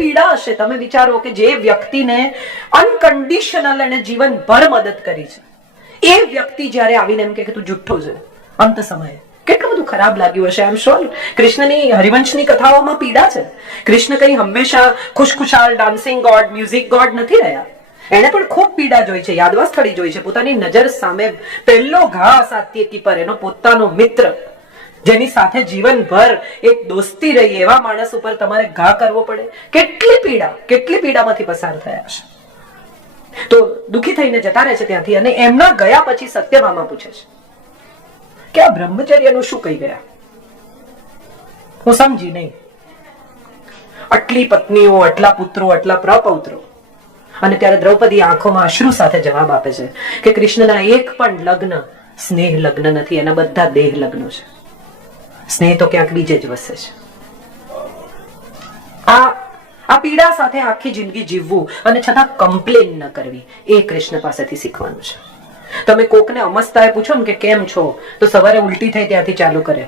પીડા હશે. તમે વિચારો કે જે વ્યક્તિને અનકન્ડિશનલ અને જીવનભર મદદ કરી છે, એ વ્યક્તિ જયારે આવીને એમ કે તું જુઠ્ઠો છે અંત સમયે, કેટલું બધું ખરાબ લાગ્યું હશે. આઈ એમ શ્યોર કૃષ્ણની હરિવંશની કથાઓમાં પીડા છે. કૃષ્ણ કઈ હંમેશા ખુશખુશાલ ડાન્સિંગ ગોડ, મ્યુઝિક ગોડ નથી રહ્યા. એને પણ ખૂબ પીડા જોઈ છે, યાદવાસ્થળી જોઈ છે. પોતાની નજર સામે પહેલો ઘા સાત્યકી પર, એનો પોતાનો મિત્ર જેની સાથે જીવનભર એક દોસ્તી રહી, એવા માણસ ઉપર તમારે ઘા કરવો પડે. કેટલી પીડામાંથી પસાર થયા હશે. તો દુઃખી થઈને જતા રહે છે ત્યાંથી. અને એમના ગયા પછી સત્યભામા પૂછે છે કે આ બ્રહ્મચર્યનું શું કહી ગયા? હું સમજી નહીં. આટલી પત્નીઓ, આટલા પુત્રો, આટલા પ્રપૌત્રો, અને ત્યારે દ્રૌપદી આંખોમાં અશ્રુ સાથે જવાબ આપે છે કે કૃષ્ણના એક પણ લગ્ન સ્નેહ લગ્ન નથી, એના બધા દેહ લગ્નો છે. સ્નેહ તો ક્યાંક બીજે જ વસે છે. આ પીડા સાથે આખી જિંદગી જીવવું અને છતાં કમ્પ્લેન ન કરવી, એ કૃષ્ણ પાસેથી શીખવાનું છે. તમે કોકને અમસ્તાએ પૂછો ને કે કેમ છો, તો સવારે ઉલટી થઈ ત્યાંથી ચાલુ કરે.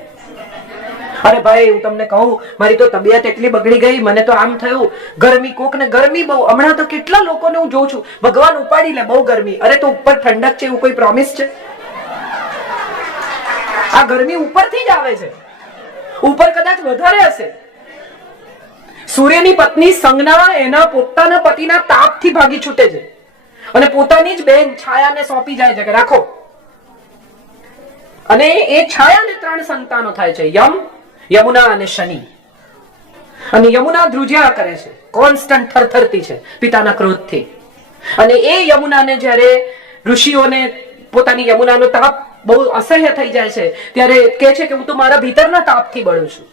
અરે ભાઈ હું તમને કહું, મારી તો તબિયત એટલી બગડી ગઈ, મને તો આમ થયું, ગરમી, કોકને ગરમી બહુ. હમણાં તો કેટલા લોકોને હું જોઉં છું, ભગવાન ઉપાડી લે, બહુ ગરમી. અરે તો ઉપર ઠંડક છે એવું કોઈ પ્રોમિસ છે? આ ગરમી ઉપરથી જ આવે છે, ઉપર કદાચ વધારે હશે. સૂર્યની પત્ની સંજ્ઞા એના પોતાના પતિના તાપથી ભાગી છૂટે છે અને પોતાની જ બેન છાયાને સોંપી જાય છે કે રાખો. અને એ છાયાને 3 સંતાનો થાય છે, યમ, યમુના અને શનિ. અને યમુના ધ્રુજ્યા કરે છે, કોન્સ્ટન્ટ થરથરતી છે પિતાના ક્રોધથી. અને એ યમુનાને જ્યારે ઋષિઓને પોતાની યમુનાનો તાપ બહુ અસહ્ય થઈ જાય છે ત્યારે કહે છે કે હું તો મારા ભીતરના તાપથી બળું છું.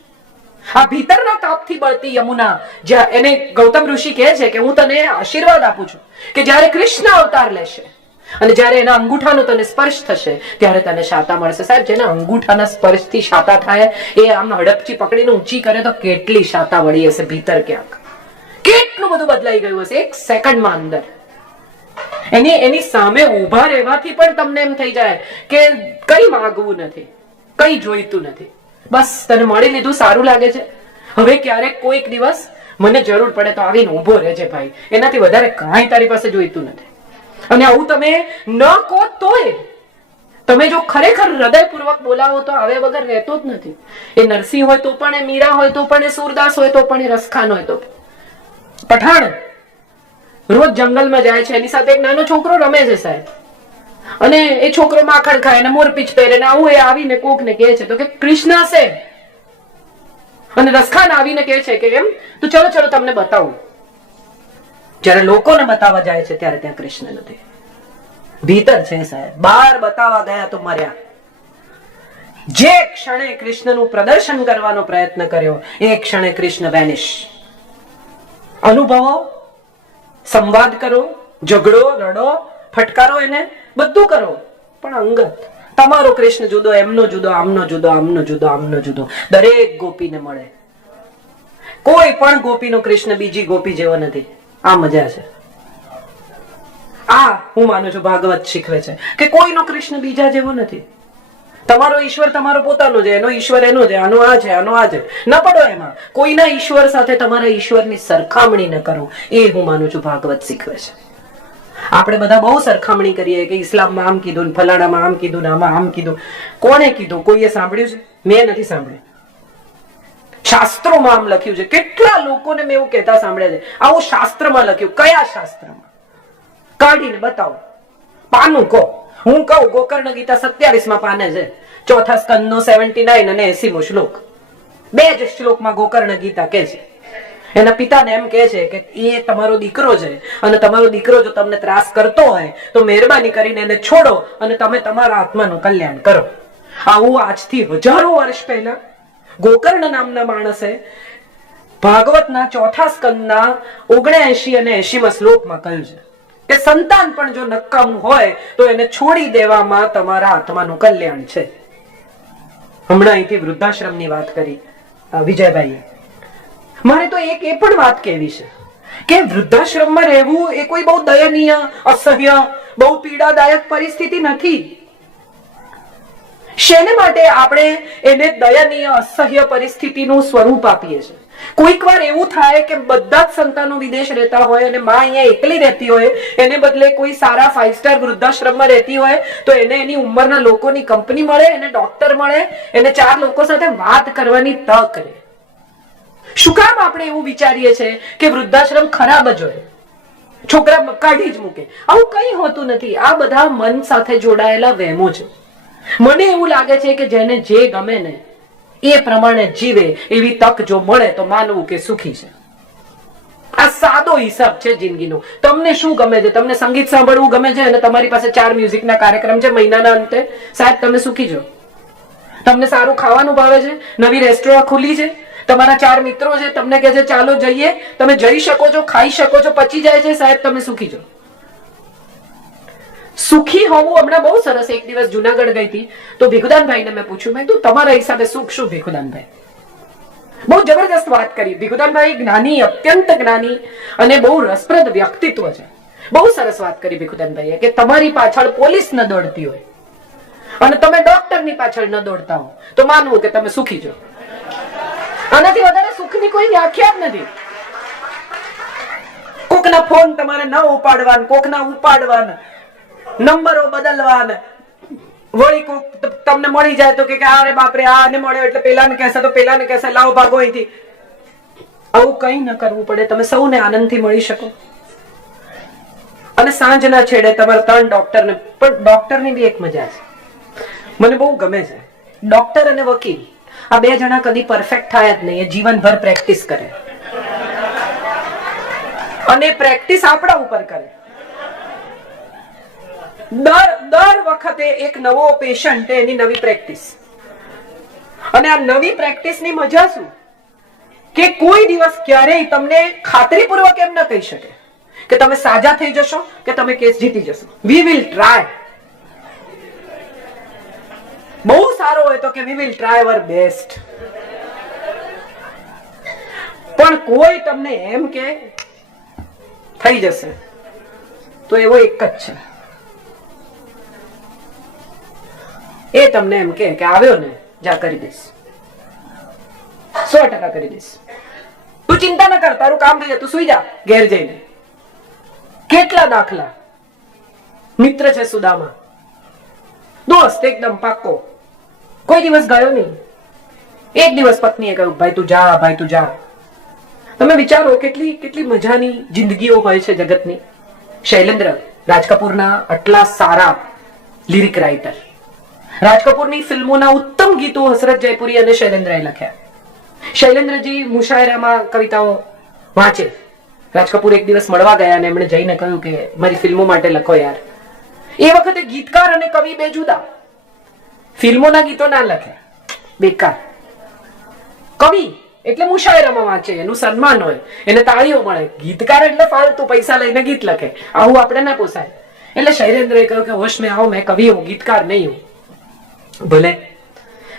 આ ભીતરના તાપથી બળતી યમુના, જ્યાં એને ગૌતમ ઋષિ કહે છે કે હું તને આશીર્વાદ આપું છું કે જ્યારે કૃષ્ણ અવતાર લેશે અને જ્યારે એના અંગૂઠાનો તને સ્પર્શ થશે ત્યારે તને શાતા મળશે. સાહેબ, જેના અંગૂઠાના સ્પર્શથી શાતા થાય એ આમ હડપચી પકડીને ઊંચી કરે તો કેટલી શાતા વળી હશે ભીતર ક્યાંક. કેટલું બધું બદલાઈ ગયું હશે એક સેકન્ડમાં અંદર. એની સામે ઉભા રહેવાથી પણ તમને એમ થઈ જાય કે કઈ માગવું નથી, કઈ જોઈતું નથી, બસ તને મળી લીધું, સારું લાગે છે. હવે ક્યારેક કોઈક દિવસ મને જરૂર પડે તો આવીને ઉભો રહેજે ભાઈ, એનાથી વધારે કાંઈ તારી પાસે જોઈતું નથી. અને આવું તમે ન કહો તોય, તમે જો ખરેખર હૃદયપૂર્વક બોલાવો તો આવે વગર રહેતો જ નથી. એ નરસિંહ હોય તો પણ, એ મીરા હોય તો પણ, એ સૂરદાસ હોય તો પણ, એ રસખાન હોય તો. પઠાણ રોજ જંગલમાં જાય છે, એની સાથે એક નાનો છોકરો રમે છે સાહેબ, અને એ છોકરો માખણ ખાય અને મોરપીંછ પહેરે ને આવું. એ આવીને કોકને કહે છે તો કે કૃષ્ણ છે, અને રસખાન આવીને કહે છે કે એમ તો ચલો ચલો તમને બતાવું. જયારે લોકોને બતાવવા જાય છે ત્યારે ત્યાં કૃષ્ણ નથી, ભીતર છે સાહેબ. બહાર બતાવવા ગયા તો મર્યા. જે ક્ષણે કૃષ્ણનું પ્રદર્શન કરવાનો પ્રયત્ન કર્યો એ ક્ષણે કૃષ્ણ વેનિશ. અનુભવો, સંવાદ કરો, ઝઘડો, રડો, ફટકારો, એને બધું કરો, પણ અંગત. તમારો કૃષ્ણ જુદો, એમનો જુદો, આમનો જુદો, આમનો જુદો, આમનો જુદો. દરેક ગોપીને મળે. કોઈ પણ ગોપીનો કૃષ્ણ બીજી ગોપી જેવો નથી. આ મજા છે. આ હું માનું છું ભાગવત શીખવે છે કે કોઈનો કૃષ્ણ બીજા જેવો નથી. તમારો ઈશ્વર તમારો પોતાનો છે, એનો ઈશ્વર એનો છે, આનો આ છે, આનો આ છે. ન પડો એમાં. કોઈના ઈશ્વર સાથે તમારા ઈશ્વરની સરખામણી ન કરો. એ હું માનું છું ભાગવત શીખવે છે. આપણે બધા બહુ સરખામણી કરીએ કે ઇસ્લામમાં આમ કીધું ને ફલાણામાં આમ કીધું ને આમાં આમ કીધું. કોણે કીધું? કોઈએ સાંભળ્યું છે? મેં નથી સાંભળ્યું. શાસ્ત્રોમાં આમ લખ્યું છે. કેટલા લોકોને મેં એવું કહેતા સાંભળ્યા છે, આવું શાસ્ત્રમાં લખ્યું. કયા શાસ્ત્રમાં? કાઢીને બતાવો, પાનું કહો. હું કહું ગોકર્ણ ગીતા 27માં પાને છે, ચોથા સ્કંદનો 79 અને 80મો શ્લોક. 2 જ શ્લોકમાં ગોકર્ણ ગીતા કહે છે. એના પિતાને એમ કહે છે કે એ તમારો દીકરો છે અને તમારો દીકરો જો તમને ત્રાસ કરતો હોય તો મહેરબાની કરીને એને છોડો અને તમે તમારા આત્માનું કલ્યાણ કરો. આવું આજથી હજારો વર્ષ પહેલા ગોકર્ણ નામના માણસે ભાગવતના ચોથા સ્કંદના 79 અને 80મા શ્લોકમાં કહ્યું છે કે સંતાન પણ જો નકામું હોય તો એને છોડી દેવામાં તમારા આત્માનું કલ્યાણ છે. હમણાં અહીંથી વૃદ્ધાશ્રમની વાત કરી વિજયભાઈએ. મારે તો એક એ પણ વાત કહેવી છે કે વૃદ્ધાશ્રમમાં રહેવું એ કોઈ બહુ દયનીય, અસહ્ય, બહુ પીડાદાયક પરિસ્થિતિ નથી. શેને માટે આપણે એને દયનીય, અસહ્ય પરિસ્થિતિનું સ્વરૂપ આપીએ છીએ? કોઈક વાર એવું થાય કે બધા જ સંતાનો વિદેશ રહેતા હોય અને માં અહીંયા એકલી રહેતી હોય, એને બદલે કોઈ સારા 5 સ્ટાર વૃદ્ધાશ્રમમાં રહેતી હોય તો એને એની ઉંમરના લોકોની કંપની મળે, એને ડોક્ટર મળે, એને 4 લોકો સાથે વાત કરવાની તક રહે. શું કામ આપણે એવું વિચારીએ છીએ કે વૃદ્ધાશ્રમ ખરાબ જ હોય, છોકરા કાઢી જ મૂકે? આવું કંઈ હોતું નથી. આ બધા મન સાથે જોડાયેલા વહેમો છે. મને એવું લાગે છે કે જેને જે ગમે ને એ પ્રમાણે જીવે એવી તક જો મળે તો માનવું કે સુખી છે. આ સાદો હિસાબ છે જિંદગીનો. તમને શું ગમે છે? તમને સંગીત સાંભળવું ગમે છે અને તમારી પાસે 4 મ્યુઝિકના કાર્યક્રમ છે મહિનાના અંતે, સાહેબ તમે સુખી છો. તમને સારું ખાવાનું ભાવે છે, નવી રેસ્ટોરન્ટ ખુલી છે, તમારા 4 મિત્રો છે, તમને કહે છે ચાલો જઈએ, તમે જઈ શકો છો, ખાઈ શકો છો, પચી જાય છે, સાહેબ તમે સુખી છો. સુખી હોવું હમણાં બહુ સરસ. એક દિવસ જુનાગઢ ગઈ હતી તો ભીખુદાનભાઈને મેં પૂછ્યું, મેં કીધું તમારા હિસાબે સુખ શું? ભીખુદાનભાઈ બહુ જબરદસ્ત વાત કરી. ભીખુદાનભાઈ જ્ઞાની, અત્યંત જ્ઞાની અને બહુ રસપ્રદ વ્યક્તિત્વ છે. બહુ સરસ વાત કરી ભીખુદાનભાઈએ કે તમારી પાછળ પોલીસ ન દોડતી હોય અને તમે ડોક્ટરની પાછળ ન દોડતા હો તો માનવું કે તમે સુખી છો. આનાથી વધારે સુખની કોઈ વ્યાખ્યા જ નથી. કોકના ફોન તમારે ન ઉપાડવાના, કોકના ઉપાડવાના, નંબરો બદલવાના, વળી કોક તમને મળી જાય તો કે અરે બાપરે આને મળ્યો એટલે પેલાને કહેશે તો પેલાને કહેશે લાવો ભાગો અહીંથી. આવું કંઈ ન કરવું પડે. તમે સૌને આનંદથી મળી શકો અને સાંજના છેડે તમારે 3 ડોક્ટરને, પણ ડોક્ટરની બી એક મજા છે, મને બહુ ગમે છે. ડોક્ટર અને વકીલ આ 2 જણા કદી પરફેક્ટ થાય જ નહીં. એ જીવનભર પ્રેક્ટિસ કરે અને પ્રેક્ટિસ આપણા ઉપર કરે. દર વખતે એક નવો પેશન્ટ, એની નવી પ્રેક્ટિસ. અને આ નવી પ્રેક્ટિસની મજા શું કે કોઈ દિવસ ક્યારેય તમને ખાતરીપૂર્વક એમ ન કહી શકે કે તમે સાજા થઈ જશો કે તમે કેસ જીતી જશો. We will try. બહુ સારો હોય તો કે we will try our best. પણ કોઈ તમને એમ કે થઈ જશે તો એવો એક જ છે, એ તમને એમ કે આવ્યો ને જા કરી દઈશ, 100% કરી દઈશ, તું ચિંતા ન કર, તારું કામ થઈ જાય, તું સુઈ જા ઘેર જઈને. કેટલા દાખલા. મિત્ર છે સુદામા, દોસ્ત એકદમ પાક્કો, કોઈ દિવસ ગયો નહીં. એક દિવસ પત્નીએ કહ્યું ભાઈ તું જા, ભાઈ તું જા. તમે વિચારો કેટલી કેટલી મજાની જિંદગીઓ હોય છે જગતની. શૈલેન્દ્ર, રાજ કપૂરના આટલા સારા લિરિક રાઇટર, રાજ કપૂરની ફિલ્મોના ઉત્તમ ગીતો હસરત જયપુરી અને શૈલેન્દ્રએ લખ્યા. શૈલેન્દ્રજી મુશાયરામાં કવિતાઓ વાંચે. રાજ કપૂર એક દિવસ મળવા ગયા અને એમણે જઈને કહ્યું કે મારી ફિલ્મો માટે લખો યાર. એ વખતે ગીતકાર અને કવિ બે જુદા. ફિલ્મોના ગીતો ના લખે, બેકાર. કવિ એટલે મુશાયરામાં વાંચે, એનું સન્માન હોય, એને તાળીઓ મળે. ગીતકાર એટલે ફાલતુ પૈસા લઈને ગીત લખે. આવું આપણે ના પોસાય. એટલે શૈલેન્દ્રએ કહ્યું કે હોશ મેં આવો, મેં કવિ હું, ગીતકાર નહીં હું. ભલે.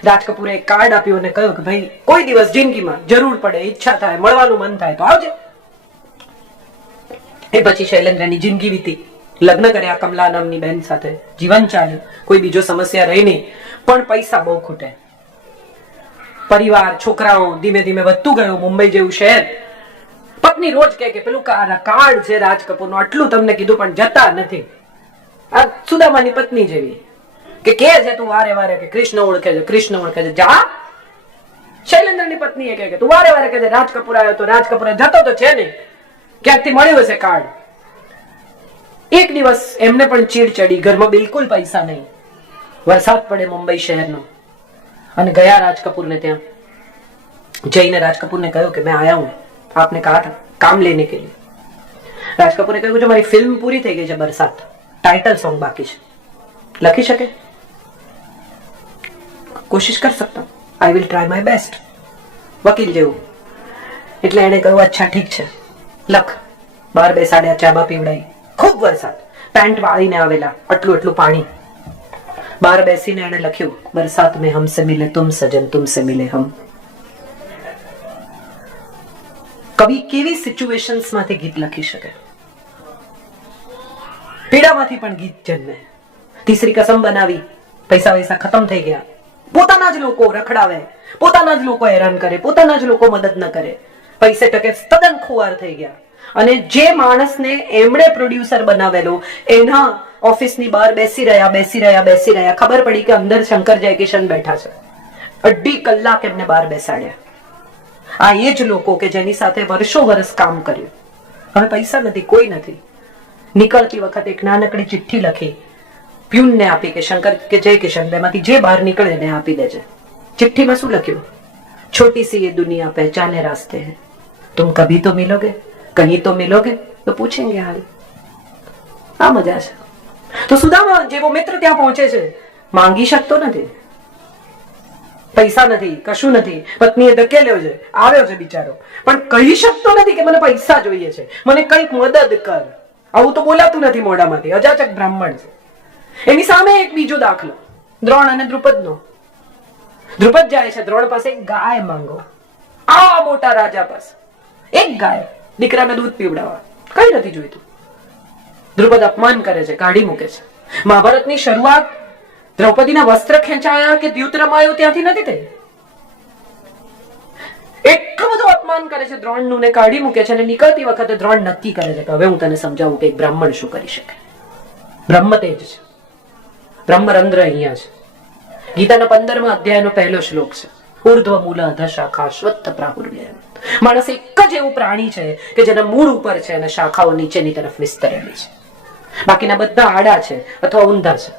રાજ કપૂરે એક કાર્ડ આપ્યું અને કહ્યું કે ભાઈ કોઈ દિવસ જિંદગીમાં જરૂર પડે, ઈચ્છા થાય, મળવાનું મન થાય તો આવજે. એ પછી શૈલેન્દ્રની જિંદગી વીતી. લગ્ન કર્યા કમલા નામની બેન સાથે, જીવન ચાલ્યું, કોઈ બીજો સમસ્યા રહી નહીં. પણ પૈસા બહુ ખૂટે. પરિવાર, છોકરાઓ ધીમે ધીમે વધતું ગયું. મુંબઈ જેવું શહેર. પત્ની રોજ કહે કે પેલું કાર્ડ છે રાજ કપૂરનું, આટલું તમને કીધું પણ જતા નથી. આ સુદામાની પત્ની જેવી કે છે તું વારે વારે કે કૃષ્ણ ઓળખે છે, કૃષ્ણ ઓળખે છે, જા. શૈલેન્દ્રની પત્નીએ કહે કે તું વારે વારે કહે રાજ કપૂર આવ્યો તો, રાજ કપૂર જતો તો છે નહીં, ક્યાંકથી મળ્યું હશે કાર્ડ. એક દિવસ એમને પણ ચીડ ચડી, ઘરમાં બિલકુલ પૈસા નહીં. વરસાદ પડે મુંબઈ શહેરનો અને ગયા રાજ કપૂરને ત્યાં. જઈને રાજ કપૂરને કહ્યું કે મેં આયા હું આપને કામ લેને કે લીએ. રાજ કપૂરે કહ્યું જો મારી ફિલ્મ પૂરી થઈ ગઈ છે, બરસાત, ટાઇટલ સોંગ બાકી છે, લખી શકે? કોશિશ કર सकता, I will try my best. વકીલ જેવું. એટલે એને કહ્યું અચ્છા ઠીક છે, લખ. બહાર બેસાડ્યા, ચાબા પીવડાઈ. ખૂબ વરસાદ, પેન્ટ વાળીને આવેલા, આટલું એટલું પાણી. બહાર બેસીને એને લખ્યું બરસાત में हमसे मिले तुम सजन, तुमसे मिले हम. કવિ કેવી સિચ્યુએશન્સ માંથી ગીત લખી શકે? પીડામાંથી પણ ગીત જન્મે. તીસરી કસમ બનાવી, પૈસા વૈસા ખતમ થઈ ગયા, પોતાના જ લોકો રખડાવે, પોતાના જ લોકો હેરાન કરે, પોતાના જ લોકો મદદ ન કરે, પૈસે ટકે તદ્દન ખુવાર થઈ ગયા. અને જે માણસને એમણે પ્રોડ્યુસર બનાવેલો એના ઓફિસની બહાર બેસી રહ્યા, ખબર પડી કે અંદર શંકર જયકિશન બેઠા છે. 2.5 કલાક એમને બહાર બેસાડ્યા. આ એ જ લોકો કે જેની સાથે વર્ષો વર્ષ કામ કર્યું. હવે પૈસા નથી, કોઈ નથી. નીકળતી વખતે એક નાનકડી ચિઠ્ઠી લખી, પ્યુનને આપી કે શંકર કે જયકિશન બેમાંથી જે બહાર નીકળે એને આપી દેજે. ચિઠ્ઠીમાં શું લખ્યું? छोटी सी ये दुनिया पहचाने रास्ते हैं, तुम कभी तो मिलोगे, कहीं तो मिलोगे तो पूछेंगे हाल. આ મજા છે. તો સુદામા જેવો મિત્ર ત્યાં પહોંચે છે, માંગી શકતો નથી, પૈસા નથી, કશું નથી, પત્નીએ ધકેલ્યો છે, આવ્યો છે બિચારો, પણ કહી શકતો નથી કે મને પૈસા જોઈએ છે, મને કંઈક મદદ કર. આવું તો બોલાતું નથી મોઢામાંથી. અજાચક બ્રાહ્મણ છે. એની સામે એક બીજો દાખલો દ્રોણ અને દ્રુપદનો. દ્રુપદ જાય છે દ્રોણ પાસે, એક ગાય માંગો. આ મોટા રાજા પાસે એક ગાય, દીકરાને દૂધ પીવડાવવા, કઈ નથી જોઈતું. દ્રુપદ અપમાન કરે છે, કાઢી મૂકે છે. મહાભારતની શરૂઆત દ્રૌપદીના વસ્ત્ર ખેંચાયા કે દ્યુત રમાયો ત્યાંથી નથી થઈ. એટલું બધું અપમાન કરે છે દ્રોણનું ને કાઢી મૂકે છે. અને નીકળતી વખતે દ્રોણ નક્કી કરે છે કે હવે હું તને સમજાવું કે એક બ્રાહ્મણ શું કરી શકે. બ્રહ્મ તેજ છે, બ્રહ્મરંધ્ર અહીંયા છે. ગીતાના 15મા અધ્યાયનો પહેલો શ્લોક છે, ઉર્ધ્વ મૂલ અધ શાખા અશ્વત્થ પ્રાહુર્વ્ય. માણસ એક જ એવું પ્રાણી છે કે જેના મૂળ ઉપર છે અને શાખાઓ નીચેની તરફ વિસ્તરેલી છે. બાકીના બધા આડા છે અથવા ઊંધા છે.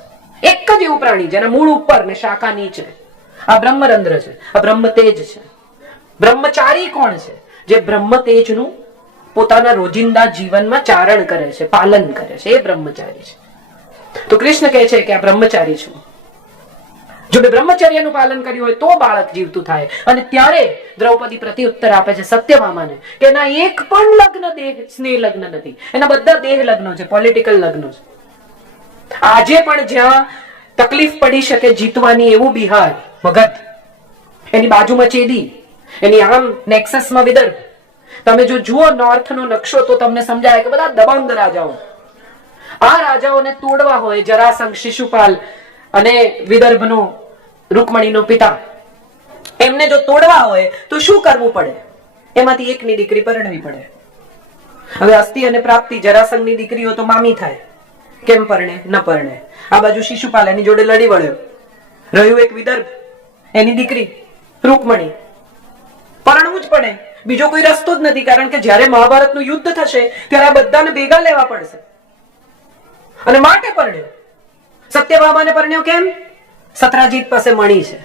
એક જ એવું પ્રાણી જેના મૂળ ઉપર ને શાખા નીચે. આ બ્રહ્મરંધ્ર છે, આ બ્રહ્મ તેજ છે. બ્રહ્મચારી કોણ છે? જે બ્રહ્મ તેજનું પોતાના રોજિંદા જીવનમાં ચારણ કરે છે, પાલન કરે છે, એ બ્રહ્મચારી છે. તો કૃષ્ણ કહે છે કે આ બ્રહ્મચારી છું. જો મેં બ્રહ્મચર્યનું પાલન કર્યું હોય તો બાળક જીવતું થાય. અને ત્યારે દ્રૌપદી પ્રત્યુત્તર આપે છે સત્યભામાને કે એના એક પણ લગ્ન દેહ સ્નેહ લગ્ન નથી, એના બધા દેહ લગ્નો છે, પોલિટિકલ લગ્નો છે. આજે પણ જ્યાં તકલીફ પડી શકે જીતવાની એવું બિહાર, મગધ, એની બાજુમાં ચેદી, એની આમ નેક્સસમાં વિદર્ભ. તમે જો જુઓ નોર્થનો નકશો તો તમને સમજાય કે બધા દબંગ રાજાઓ. આ રાજાઓને તોડવા હોય જરાસંઘ, શિશુપાલ અને વિદર્ભનો રૂકમણીનો પિતા, એમને જો તોડવા હોય તો શું કરવું પડે? એમાંથી એકની દીકરી પરણવી પડે. હવે અસ્તિ અને પ્રાપ્તિ, જરાસંઘની દીકરીઓ તો મામી થાય, કેમ પરણે? ન પરણે. આ બાજુ શિશુપાલ એની જોડે લડી વળ્યો. રહ્યું એક વિદર્ભ, એની દીકરી રૂકમણી, પરણવું જ પડે. બીજો કોઈ રસ્તો જ નથી, કારણ કે જ્યારે મહાભારતનું યુદ્ધ થશે ત્યારે આ બધાને ભેગા લેવા પડશે. અને માટે પરણ્યો. સત્યભામાને પરણ્યો કેમ? સત્રાજીત પાસે મણી છે,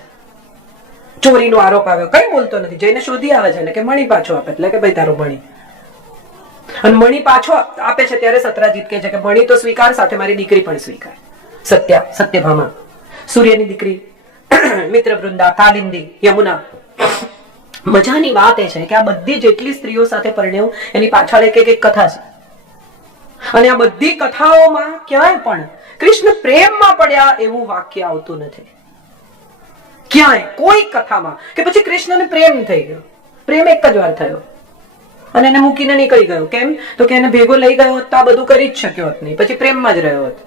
ચોરીનો આરોપ આવ્યો, કઈ બોલતો નથી, જઈને શોધી આવે છે ને કે મણી પાછો આપે. એટલે કે ભાઈ તારો મણી. અને મણી પાછો આપે છે ત્યારે સત્રાજીત કહે છે કે મણી તો સ્વીકાર, સાથે મારી દીકરી પણ સ્વીકાર. સત્યભામા, સૂર્યની દીકરી, મિત્ર વૃંદા, કાલિંદી, યમુના. મજાની વાત એ છે કે આ બધી જેટલી સ્ત્રીઓ સાથે પરણ્યો એની પાછળ એક એક કથા છે. અને આ બધી કથાઓમાં ક્યાંય પણ કૃષ્ણ પ્રેમમાં પડ્યા એવું વાક્ય આવતું નથી. ક્યાંય કોઈ કથામાં કે પછી કૃષ્ણને પ્રેમ થઈ ગયો. પ્રેમ એક જ વાર થયો અને એને મૂકીને નીકળી ગયો. કેમ? તો કે એને ભેગો લઈ ગયો તો આ બધું કરી જ શક્યો હોત નહીં, પછી પ્રેમમાં જ રહ્યો હોત.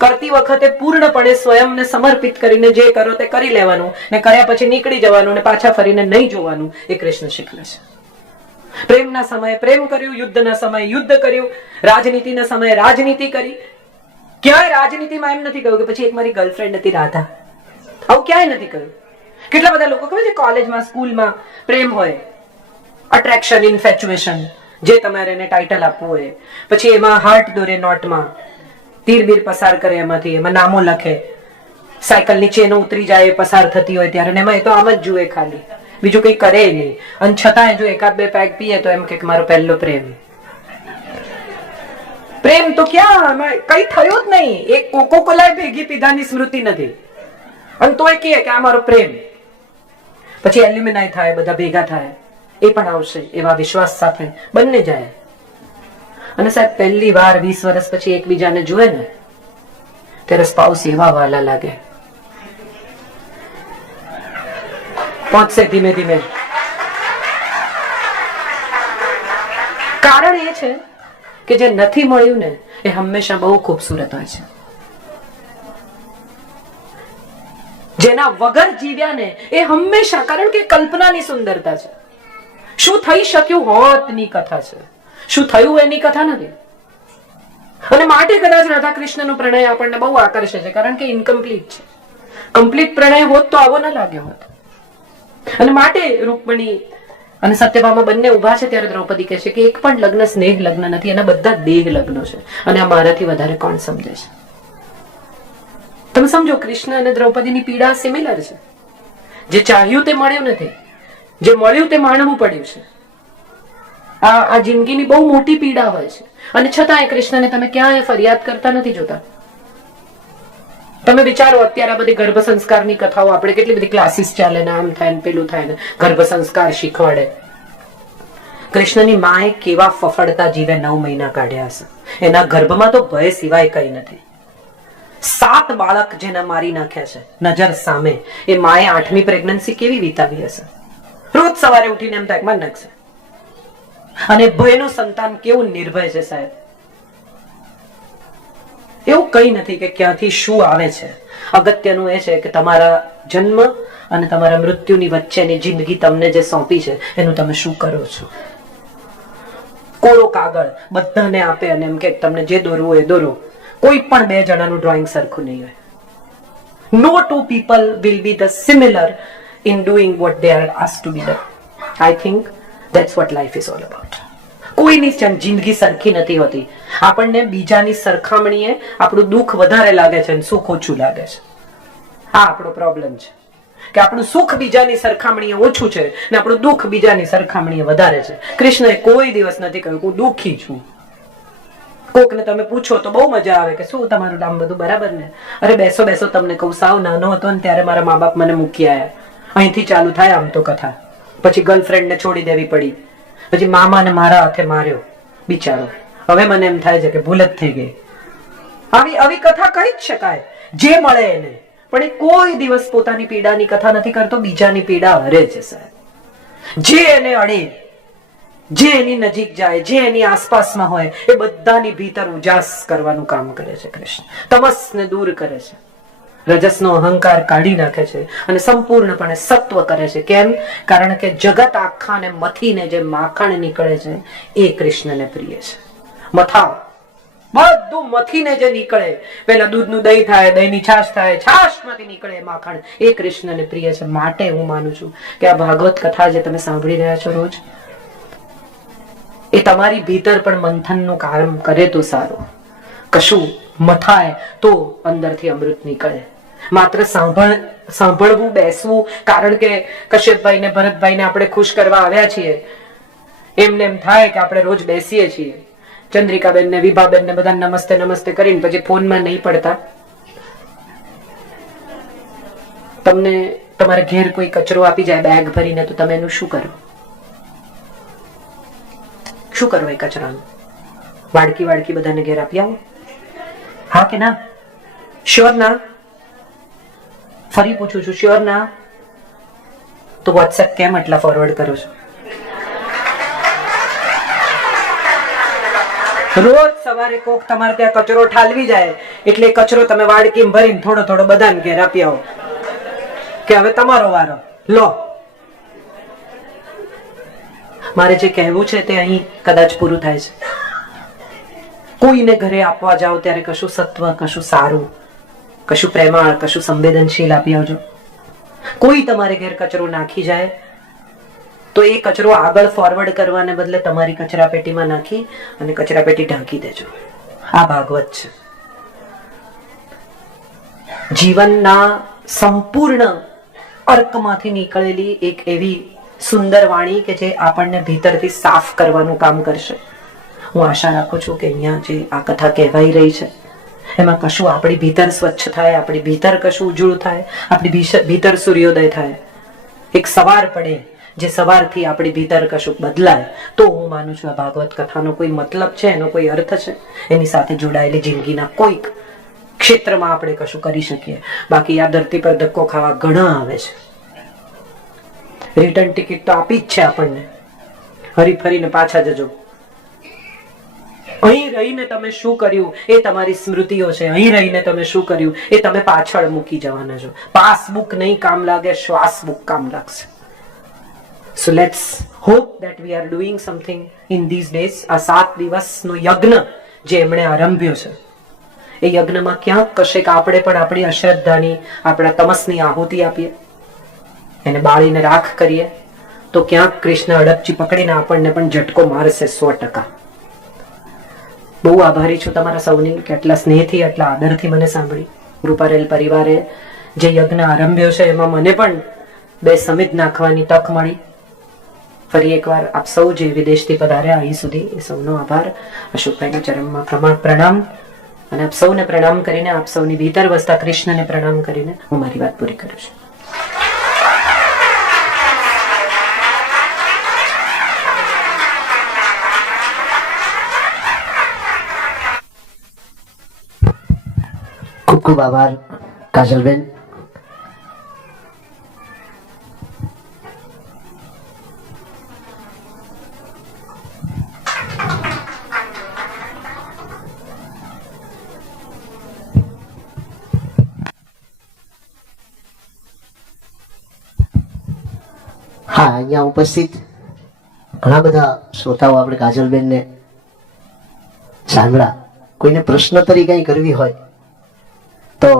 કરતી વખતે પૂર્ણપણે સ્વયંને સમર્પિત કરીને જે કરો તે કરી લેવાનું, ને કર્યા પછી નીકળી જવાનું ને પાછા ફરીને નહીં જોવાનું, એ કૃષ્ણ શીખવે છે. પ્રેમના સમયે પ્રેમ કર્યું, યુદ્ધના સમયે યુદ્ધ કર્યું, રાજનીતિના સમયે રાજનીતિ કરી. ક્યાંય રાજનીતિમાં એમ નથી કહ્યું કે પછી એક મારી ગર્લફ્રેન્ડ હતી રાધા. આવું ક્યાંય નથી કહ્યું. કેટલા બધા લોકો કહે છે કોલેજમાં, સ્કૂલમાં પ્રેમ હોય, અટ્રેક્શન, ઇન્ફેચ્યુએશન, જે તમારે એને ટાઇટલ આપવું હોય. પછી એમાં હાર્ટ દોરે નોટમાં, તીર બીર પસાર કરે, એમાંથી એમાં નામો લખે, સાયકલ નીચે એનો ઉતરી જાય પસાર થતી હોય ત્યારે, એમાં એ તો આમ જ જુએ ખાલી, બીજું કઈ કરે નહીં. અને છતાંય જો એકાદ બે પેગ પીએ તો એમ કે મારો પહેલો પ્રેમ. પ્રેમ તો ક્યાં, કઈ થયું જ નહીં. એક કોકો કોલા ભેગી પીધાની સ્મૃતિ નથી, અને તોય કહે કે આ મારો પ્રેમ. પછી એલ્યુમિનાય થાય, બધા ભેગા થાય, એ પણ આવશે એવા વિશ્વાસ સાથે બંને જાય. અને સાહેબ પહેલી વાર 20 વર્ષ પછી એકબીજાને જુએ ને ત્યારે સ્પાઉસ એવા વાલા લાગે. પહોંચશે ધીમે ધીમે. કારણ એ છે કે જે નથી મળ્યું ને એ હંમેશા બહુ ખૂબસૂરત હોય છે. જેના વગર જીવ્યા ને એ હંમેશા, કારણ કે કલ્પનાની સુંદરતા છે. શું થઈ શક્યું હોતની કથા છે, શું થયું એની કથા નથી. અને માટે કદાચ રાધા કૃષ્ણનો પ્રણય આપણને બહુ આકર્ષે છે, કારણ કે ઇનકમ્પ્લીટ છે. કમ્પ્લીટ પ્રણય હોત તો આવો ન લાગ્યો હોત. અને માટે રૂકમણી અને સત્યભામા બંને ઉભા છે ત્યારે દ્રૌપદી કહે છે કે એક પણ લગ્ન સ્નેહ લગ્ન નથી, એના બધા દેહ લગ્નો છે. અને આ મારાથી વધારે કોણ સમજે છે? તમે સમજો, કૃષ્ણ અને દ્રૌપદીની પીડા સિમિલર છે. જે ચાહ્યું તે મળ્યું નથી, જે મળ્યું તે માણવું પડ્યું છે. આ જિંદગીની બહુ મોટી પીડા હોય છે. અને છતાંય કૃષ્ણને તમે ક્યાંય ફરિયાદ કરતા નથી જોતા. તમે વિચારો, અત્યારે આ બધી ગર્ભ સંસ્કારની કથાઓ, આપણે કેટલી બધી ક્લાસીસ ચાલે ને, આમ થાય ને પેલું થાય ને, ગર્ભ સંસ્કાર શીખવાડે. કૃષ્ણની માએ કેવા ફફડતા જીવે 9 મહિના કાઢ્યા હશે. એના ગર્ભમાં તો ભય સિવાય કઈ નથી. 7 બાળક જેના મારી નાખ્યા છે નજર સામે, એ માએ 8મી પ્રેગ્નન્સી કેવી વિતાવી હશે. રોજ સવારે ઉઠીને એમ થાય માર નાખશે. અને ભયનું સંતાન કેવું નિર્ભય છે સાહેબ. એવું કઈ નથી કે ક્યાંથી શું આવે છે. અગત્યનું એ છે કે તમારા જન્મ અને તમારા મૃત્યુની વચ્ચેની જિંદગી તમને જે સોંપી છે એનું તમે શું કરો છો. કોરો કાગળ બધાને આપે અને એમ કે તમને જે દોરવું એ દોરો. કોઈ પણ 2 જણાનું ડ્રોઈંગ સરખું નહીં હોય. No 2 people will be the similar in doing what they are asked to be done. I think that's what life is all about. કોઈની જિંદગી સરખી નથી હોતી. આપણને બીજાની સરખામણીએ આપણું દુઃખ વધારે લાગે છે અને સુખ ઓછું લાગે છે. આ આપણો પ્રોબ્લેમ છે કે આપણું સુખ બીજાની સરખામણીએ ઓછું છે ને આપણું દુઃખ બીજાની સરખામણીએ વધારે છે. કૃષ્ણએ કોઈ દિવસ નથી કહ્યું હું દુઃખી છું. કોકને તમે પૂછો તો બહુ મજા આવે કે શું તમારું નામ બધું બરાબર ને? અરે બેસો બેસો, તમને કહું, સાવ નાનો હતો ને ત્યારે મારા મા બાપ મને મૂકી આવ્યા. અહીંથી ચાલુ થાય આમ તો કથા. પછી ગર્લફ્રેન્ડને છોડી દેવી પડી, પછી મામાને મારા હાથે માર્યો બિચારો. હવે મને એમ થાય છે કે ભૂલ જ થઈ ગઈ. આવી કથા કહી જ શકાય જે મળે એને, પણ એ કોઈ દિવસ પોતાની પીડાની કથા નથી કરતો, બીજાની પીડા હરે છે સાહેબ. જે એને અડે, જે એની નજીક જાય, જે એની આસપાસમાં હોય, એ બધાની ભીતર ઉજાસ કરવાનું કામ કરે છે કૃષ્ણ. તમસને દૂર કરે છે, રજસનો અહંકાર કાઢી નાખે છે અને સંપૂર્ણપણે સત્વ કરે છે. કેમ? કારણ કે જગત આખાને મથીને જે માખણ નીકળે છે એ કૃષ્ણને પ્રિય છે. મથાવ બધું મથીને જે નીકળે, પેલા દૂધનું દહીં થાય, દહીંની છાશ થાય, છાશમાંથી નીકળે માખણ, એ કૃષ્ણને પ્રિય છે. માટે હું માનું છું કે આ ભાગવત કથા જે તમે સાંભળી રહ્યા છો રોજ, એ તમારી ભીતર પણ મંથનનું કામ કરે તો સારું. કશું મથાય તો અંદરથી અમૃત નીકળે. માત્ર સાંભળવું, બેસવું, કારણ કે કશ્યપભાઈ ને ભરતભાઈ ને આપણે ખુશ કરવા આવ્યા છીએ, એમને એમ થાય કે આપણે રોજ બેસીએ છીએ, ચંદ્રિકાબેન ને વિભાબેન ને બધા નમસ્તે નમસ્તે કરીને પછી ફોનમાં નહીં પડતા. તમને તમારા ઘેર કોઈ કચરો આપી જાય બેગ ભરીને, તો તમે એનું શું કરો? શું કરો એ કચરાનું? વાડકી બધાને ઘેર આપી આવો? હા કે ના? શ્યોર ના? ફરી પૂછું છું, શ્યોર ના? તો વોટ્સએપ કેમ આટલા ફોરવર્ડ કરો છો? રોજ સવારે કોક તમારે ત્યાં કચરો ઠાલવી જાય એટલે કચરો તમે વાડકી ભરીને થોડો થોડો બધાને ઘેર આપી આવો કે હવે તમારો વારો લો. મારે જે કહેવું છે તે અહીં કદાચ પૂરું થાય છે. કોઈને ઘરે આપવા જાઓ ત્યારે કશું સત્વ, કશું સારું, કશું પ્રેમાળ, કશું સંવેદનશીલ આપી આવજો. કોઈ તમારે ઘેર કચરો નાખી જાય તો એ કચરો આગળ ફોરવર્ડ કરવાને બદલે તમારી કચરા પેટીમાં નાખી અને કચરા પેટી ઢાંકી દેજો. આ ભાગવત છે. જીવનના સંપૂર્ણ અર્કમાંથી નીકળેલી એક એવી સુંદર વાણી કે જે આપણને ભીતરથી સાફ કરવાનું કામ કરશે. હું આશા રાખું છું કે અહીંયા જે આ કથા કહેવાઈ રહી છે એમાં કશું આપણી ભીતર સ્વચ્છ થાય, આપણી ભીતર કશું ઉજળું થાય, આપણી ભીતર સૂર્યોદય થાય, એક સવાર પડે જે સવારથી આપણી ભીતર કશું બદલાય. તો હું માનું છું આ ભાગવત કથાનો કોઈ મતલબ છે, એનો કોઈ અર્થ છે, એની સાથે જોડાયેલી જિંદગીના કોઈક ક્ષેત્રમાં આપણે કશું કરી શકીએ. બાકી આ ધરતી પર ધક્કો ખાવા ઘણા આવે છે. રિટર્ન ટિકિટ તો આપી જ છે આપણને, હરી ફરીને પાછા જજો. અહીં રહીને તમે શું કર્યું એ તમારી સ્મૃતિઓ છે. અહીં રહીને તમે શું કર્યું એ તમે પાછળ મૂકી જવાના છો. પાસબુક નહીં કામ લાગે, શ્વાસબુક કામ લાગશે. So let's hope that we are doing something in these days. આ 7 દિવસનો યજ્ઞ જે એમણે આરંભ્યો છે, એ યજ્ઞમાં ક્યાંક કશેક આપણે પણ આપણી અશ્રદ્ધાની, આપણા તમસની આહુતિ આપીએ, એને બાળીને રાખ કરીએ, તો ક્યાંક કૃષ્ણ અડપચી પકડીને આપણને પણ ઝટકો મારશે 100%. બહુ આભારી છું તમારા સૌની કે આટલા સ્નેહથી, આટલા આદરથી મને સાંભળી. રૂપારેલ પરિવારે જે યજ્ઞ આરંભ્યો છે એમાં મને પણ 2 સમિત નાખવાની તક મળી. ફરી એકવાર આપ સૌ જે વિદેશથી પધાર્યા અહીં સુધી, એ સૌનો આભાર. અશોકભાઈના ચરણમાં પ્રણામ. અને આપ સૌને પ્રણામ કરીને, આપ સૌની ભીતર વસતા કૃષ્ણને પ્રણામ કરીને હું મારી વાત પૂરી કરું છું. ખૂબ ખૂબ આભાર કાજલબેન. હા, અહીંયા ઉપસ્થિત ઘણા બધા શ્રોતાઓ આપણે કાજલબેનને સાંભળ્યા. કોઈને પ્રશ્નોત્તરી કંઈ કરવી હોય તો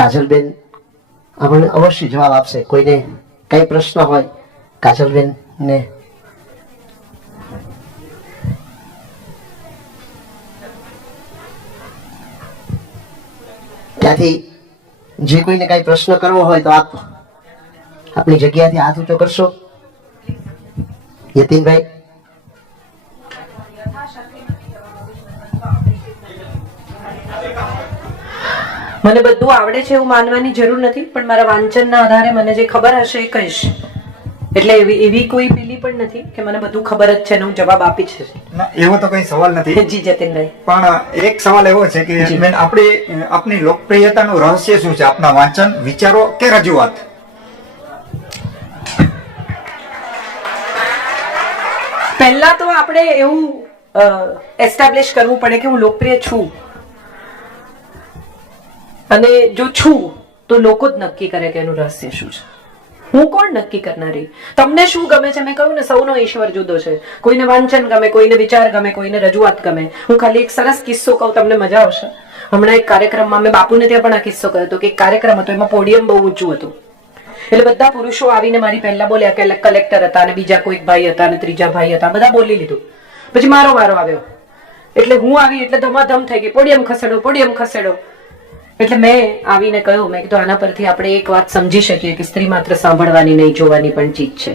કાજલબેન આપણને અવશ્ય જવાબ આપશે. કોઈને કઈ પ્રશ્ન હોય કાજલબેન ને ત્યાંથી જે કોઈને કઈ પ્રશ્ન કરવો હોય તો આપ આપની જગ્યાથી હાથ ઊંચો કરશો. યતીનભાઈ. મને બધું આવડે છે એવું માનવાની જરૂર નથી, પણ મારા વાંચનના આધારે મને જે ખબર હશે એ કહીશ. એટલે એવી કોઈ પેલી પણ નથી કે મને બધું ખબર જ છે ને હું જવાબ આપી છે. એવો તો કઈ સવાલ નથી. જી જતીનભાઈ. પણ એક સવાલ એવો છે કે બેન, આપની લોકપ્રિયતાનું રહસ્ય શું છે? આપના વાંચન, વિચારો કે રજૂઆત? પહેલા તો આપણે એવું એસ્ટાબ્લિશ કરવું પડે કે હું લોકપ્રિય છું, અને જો છું તો લોકો જ નક્કી કરે કે એનું રહસ્ય શું છે. હું કોણ નક્કી કરનારી? તમને શું ગમે છે? મેં કહ્યું ને, સૌનો ઈશ્વર જુદો છે. કોઈને વાંચન ગમે, કોઈને વિચાર ગમે, કોઈને રજૂઆત ગમે. હું ખાલી એક સરસ કિસ્સો કહું, તમને મજા આવશે. હમણાં એક કાર્યક્રમમાં મેં બાપુને ત્યાં પણ આ કિસ્સો કહ્યો હતો કે એક કાર્યક્રમ હતો, એમાં પોડિયમ બહુ ઊંચું હતું. એટલે બધા પુરુષો આવીને મારી પહેલા બોલ્યા કે કલેક્ટર હતા, અને બીજા કોઈક ભાઈ હતા, અને ત્રીજા ભાઈ હતા, બધા બોલી લીધું. પછી મારો વારો આવ્યો. એટલે હું આવી એટલે ધમાધમ થઈ ગઈ, પોડિયમ ખસેડો, પોડિયમ ખસેડો. એટલે મેં આવીને કહ્યું, મેં કીધું આના પરથી આપણે એક વાત સમજી શકીએ કે સ્ત્રી માત્ર સાંભળવાની નહીં, જોવાની પણ ચીજ છે.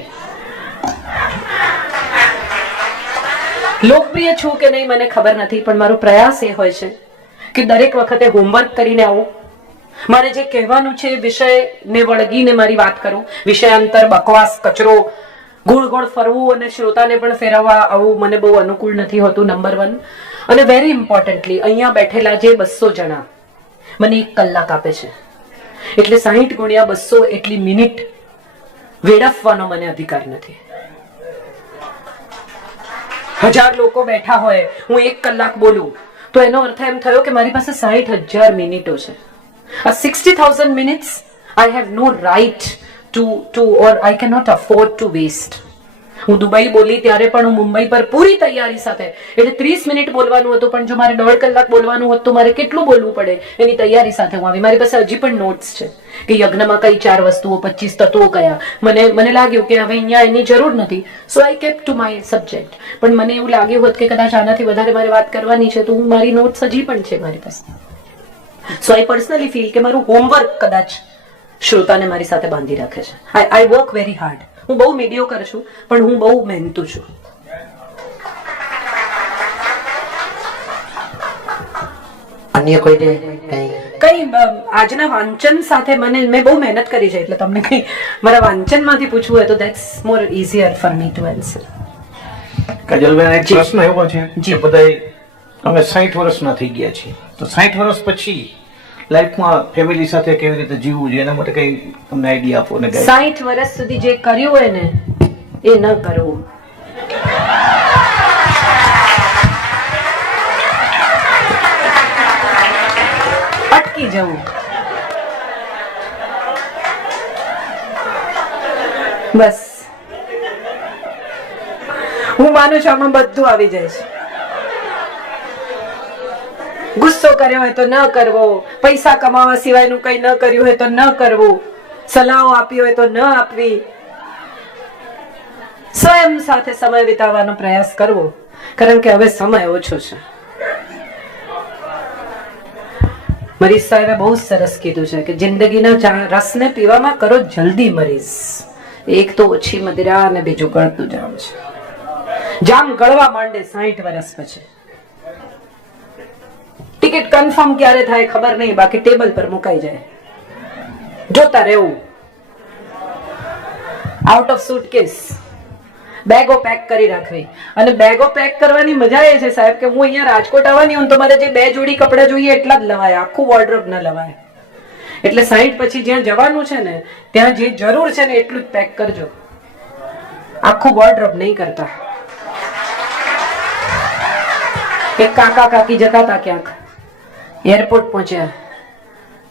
લોકપ્રિય છું કે નહીં મને ખબર નથી, પણ મારો પ્રયાસ એ હોય છે કે દરેક વખતે હોમવર્ક કરીને આવું. મારે જે કહેવાનું છે એ વિષયને વળગીને મારી વાત કરું. વિષયાંતર, બકવાસ, કચરો, ગોળ ગોળ ફરવું અને શ્રોતાને પણ ફેરવવા, આવું મને બહુ અનુકૂળ નથી હોતું, નંબર 1. અને વેરી ઇમ્પોર્ટન્ટલી, અહીંયા બેઠેલા જે 200 જણા મને 1 કલાક આપે છે, એટલે 60 ગુણ્યા 200 એટલી મિનિટ વેડફવાનો મને અધિકાર નથી. 1000 લોકો બેઠા હોય, હું 1 કલાક બોલું તો એનો અર્થ એમ થયો કે મારી પાસે 60,000 મિનિટો છે. આ 60,000 minutes I have no right to or I cannot afford to waste. હું દુબઈ બોલી ત્યારે પણ હું મુંબઈ પર પૂરી તૈયારી સાથે, એટલે 30 મિનિટ બોલવાનું હતું, પણ જો મારે 1.5 કલાક બોલવાનું હોત તો મારે કેટલું બોલવું પડે એની તૈયારી સાથે હું આવી. મારી પાસે હજી પણ નોટ્સ છે કે યજ્ઞમાં કઈ 4 વસ્તુઓ, 25 તત્વો કયા. મને લાગ્યું કે હવે અહીંયા એની જરૂર નથી, so I keep to my subject. પણ મને એવું લાગ્યું હોત કે કદાચ આનાથી વધારે મારે વાત કરવાની છે, તો હું મારી નોટ્સ હજી પણ છે મારી પાસે. સો આઈ પર્સનલી ફીલ કે મારું હોમવર્ક કદાચ શ્રોતાને મારી સાથે બાંધી રાખે છે. I work very hard. હું બહુ મીડિયોકર છું, પણ હું બહુ મહેનતુ છું. અન્ય કોઈને કઈ આજના વાંચન સાથે મેં બહુ મહેનત કરી છે, એટલે તમને કઈ મારા વાંચનમાંથી પૂછવું હોય તો that's more easier for me to answer. કાજલબેન, એક પ્રશ્ન એવો છે કે બધાય અમે 60 વર્ષના થઈ ગયા છીએ, તો 60 વર્ષ પછી લાઈફમાં ફેમિલી સાથે કેવી રીતે જીવવું જોઈએ એના માટે કઈ તમને આઈડિયા આપો ને. 60 વર્ષ સુધી જે કર્યું હોય ને એ ન કરવું. અટકી જવું. બસ હું માનું છું આમાં બધું આવી જાય છે. ગુસ્સો કર્યો હોય તો ન કરવો, પૈસા કમાવા સિવાયનું કંઈ ન કર્યું હોય તો ન કરવું, સલાહો આપી હોય તો ન આપવી, સ્વયં સાથે સમય વિતાવવાનો પ્રયાસ કરવો, કારણ કે હવે સમય ઓછો છે. મરીઝ સાહેબે બહુ સરસ કીધું છે કે જિંદગીના રસને પીવામાં કરો જલ્દી મરીઝ. એક તો ઓછી મદિરા અને બીજું ગળતું જામ છે. જામ ગળવા માંડે 60 વર્ષ પછી. ટિકિટ કન્ફર્મ ક્યારે થાય ખબર નહીં, બાકી ટેબલ પર મુકાઈ જાય, જોતા રહેવું. આઉટ ઓફ સુટકેસ બેગો પેક કરી રાખવી. અને બેગો પેક કરવાની મજા એ છે સાહેબ કે હું અહીંયા રાજકોટ આવવાની હું તો મારે જે 2 જોડી કપડા જોઈએ એટલા જ લવાય, આખું વોર્ડરોબ ન લવાય. એટલે 60 પછી જ્યાં જવાનું છે ને ત્યાં જે જરૂર છે ને એટલું જ પેક કરજો, આખું વોર્ડરોબ નહીં કરતા. એક કાકા કાકી જતા હતા ક્યાંક, એરપોર્ટ પહોંચ્યા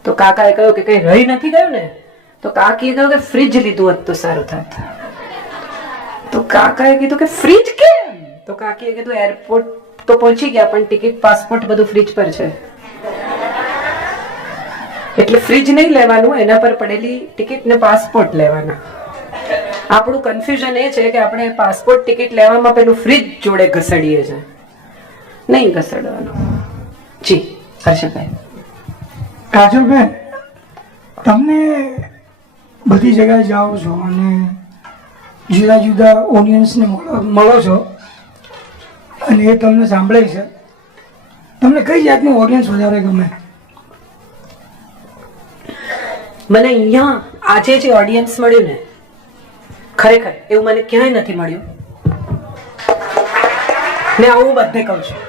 તો કાકાએ કહ્યું કે કઈ રહી નથી ગયું ને? તો કાકીએ કહ્યું કે ફ્રીજ લીધું હોત તો સારું થાત. તો કાકાએ કીધું કે ફ્રીજ કેમ? તો કાકીએ કીધું એરપોર્ટ તો પહોંચી ગયા પણ ટિકિટ પાસપોર્ટ બધું ફ્રીજ પર છે, એટલે ફ્રીજ નહીં લેવાનું, એના પર પડેલી ટિકિટ ને પાસપોર્ટ લેવાના. આપણું કન્ફ્યુઝન એ છે કે આપણે પાસપોર્ટ ટિકિટ લેવામાં પેલું ફ્રીજ જોડે ઘસડીએ છે, નહીં ઘસડવાનું. જી હર્ષભાઈ. કાજલબેન, તમને બધી જગ્યાએ જાઓ છો અને જુદા જુદા ઓડિયન્સને મળો છો અને એ તમને સાંભળે છે, તમને કઈ જાતનું ઓડિયન્સ વધારે ગમે? મને અહીંયા આજે જે ઓડિયન્સ મળ્યું ને ખરેખર એવું મને ક્યાંય નથી મળ્યું, ને આવું બધે કહું છું.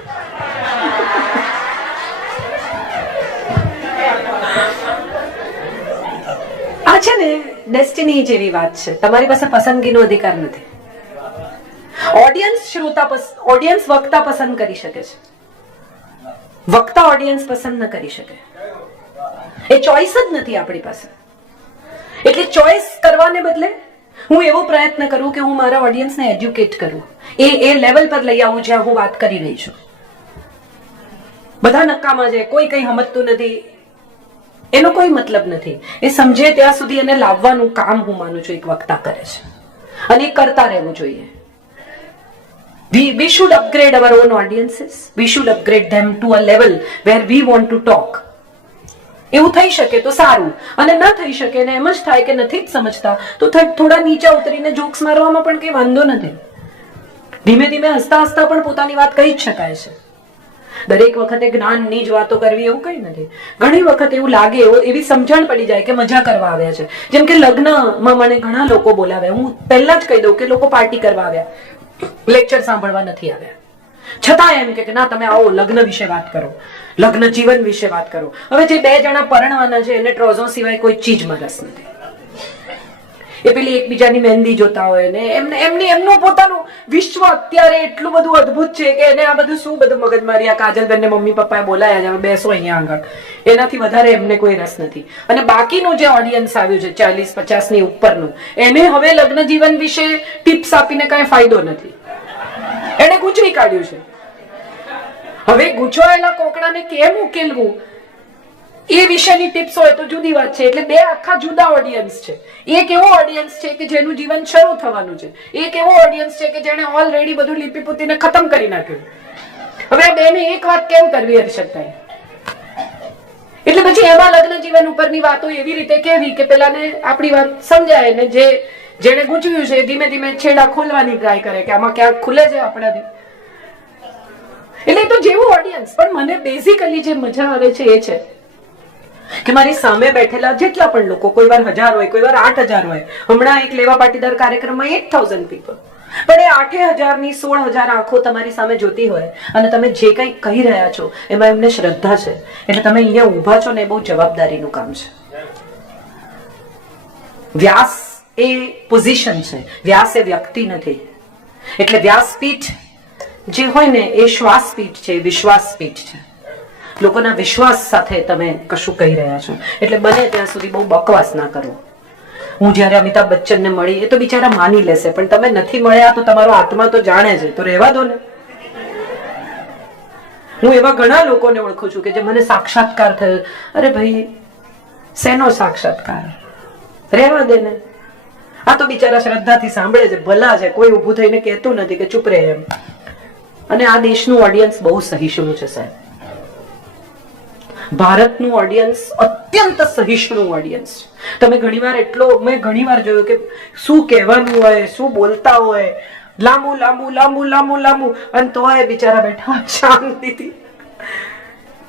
આ છે ને ડેસ્ટિની જેવી વાત છે, તમારી પાસે પસંદગીનો અધિકાર નથી. ઓડિયન્સ વક્તા પસંદ કરી શકે છે, વક્તા ઓડિયન્સ પસંદ ન કરી શકે. એ ચોઈસ જ નથી આપણી પાસે. એટલે ચોઈસ કરવાને બદલે હું એવો પ્રયત્ન કરું કે હું મારા ઓડિયન્સને એજ્યુકેટ કરું, એ લેવલ પર લઈ આવું જ્યાં હું વાત કરી રહી છું. બધા નકામા છે, કોઈ કઈ સમજતું નથી, એનો કોઈ મતલબ નથી. એ સમજે ત્યાં સુધી એને લાવવાનું કામ હું માનું છું એક વક્તા કરે છે, અને એ કરતા રહેવું જોઈએ. We should upgrade our own audiences. We should upgrade them to a level where we want to talk. એવું થઈ શકે તો સારું, અને ન થઈ શકે ને એમ જ થાય કે નથી જ સમજતા તો થોડા નીચે ઉતરીને જોક્સ મારવામાં પણ કઈ વાંધો નથી. ધીમે ધીમે હસતા હસતા પણ પોતાની વાત કહી જ શકાય છે. દરેક વખતે જ્ઞાનની જ વાતો કરવી એવું કઈ નથી. ઘણી વખત એવું લાગે, એવી સમજણ પડી જાય કે મજા કરવા આવ્યા છે. જેમ કે લગ્નમાં મને ઘણા લોકો બોલાવે, હું પહેલા જ કહી દઉં કે લોકો પાર્ટી કરવા આવ્યા, લેક્ચર સાંભળવા નથી આવ્યા. છતાં એમ કે ના તમે આવો, લગ્ન વિશે વાત કરો, લગ્ન જીવન વિશે વાત કરો. હવે જે 2 જણા પરણવાના છે એને ટ્રોઝો સિવાય કોઈ ચીજમાં રસ નથી. એ પેલી એકબીજાની મહેંદી જોતા હોય ને એમનું પોતાનું વિશ્વ અત્યારે એટલું બધું અદ્ભુત છે કે એને આ બધું શું બધું મગજમારી. આ કાજલબેન ને મમ્મી પપ્પાએ બોલાયા છે, બેસો અહીંયા આગળ, એનાથી વધારે એમને કોઈ રસ નથી. અને બાકીનું જે ઓડિયન્સ આવ્યું છે 40-50 ની ઉપરનું, એને હવે લગ્ન જીવન વિશે ટિપ્સ આપીને કઈ ફાયદો નથી. એને ગૂંચવી કાઢ્યું છે. હવે ગૂંચવાયેલા કોકડાને કેમ ઉકેલવું એ વિશેની ટિપ્સ હોય તો જુદી વાત છે. એટલે 2 આખા જુદા ઓડિયન્સ છે. એક એવો ઓડિયન્સ છે કે જેનું જીવન શરૂ થવાનું છે, એક એવો ઓડિયન્સ છે કે જેને ઓલરેડી બધું લીપી પોતીને ખતમ કરી નાખ્યું. હવે આ 2 ને એક વાત કેમ કરવી હર્ષદભાઈ? એટલે પછી એમાં લગ્ન જીવન ઉપરની વાતો એવી રીતે કહેવી કે પેલાને આપણી વાત સમજાય ને જેને ગૂંચવ્યું છે ધીમે ધીમે છેડા ખોલવાની ટ્રાય કરે કે આમાં ક્યાંક ખુલે છે આપણાથી. એટલે તો જેવું ઓડિયન્સ. પણ મને બેઝિકલી જે મજા આવે છે એ છે કે મારી સામે બેઠેલા જેટલા પણ લોકો, કોઈ વાર 1000 હોય, કોઈ વાર 8000 હોય. હમણાં એક લેવા પાટીદાર કાર્યક્રમમાં 8000 પીપલ, પણ એ 8000 ની 16000 આંખો તમારી સામે જોતી હોય અને તમે જે કંઈ કહી રહ્યા છો એમાં એમને શ્રદ્ધા છે, એટલે તમે અહીંયા ઊભા છો ને એ બહુ જવાબદારીનું કામ છે. વ્યાસ એ પોઝિશન છે, વ્યાસ એ વ્યક્તિ નથી. એટલે વ્યાસપીઠ જે હોય ને એ શ્વાસપીઠ છે, વિશ્વાસપીઠ છે. લોકોના વિશ્વાસ સાથે તમે કશું કહી રહ્યા છો. એટલે બને ત્યાં સુધી બહુ બકવાસ ના કરો. હું જ્યારે અમિતાભ બચ્ચનને મળી એ તો બિચારા માની લેશે, પણ તમે નથી મળ્યા તો તમારો આત્મા તો જાણે છે, તો રહેવા દો ને. હું એવા ઘણા લોકોને ઓળખું છું કે જે મને સાક્ષાત્કાર થયો. અરે ભાઈ, શેનો સાક્ષાત્કાર? રહેવા દે ને. આ તો બિચારા શ્રદ્ધાથી સાંભળે છે, ભલા છે, કોઈ ઊભું થઈને કહેતું નથી કે ચૂપ રહે એમ. અને આ દેશનું ઓડિયન્સ બહુ સહિષ્ણુ છે સાહેબ. ભારતનું ઓડિયન્સ અત્યંત સહિષ્ણુ ઓડિયન્સ છે. તમે મેં ઘણીવાર જોયું કે શું કહેવાનું હોય, શું બોલતા હોય, લાંબુ લાંબુ લાંબુ લાંબુ લાંબુ, અને તોય બિચારા બેઠા શાંતિથી.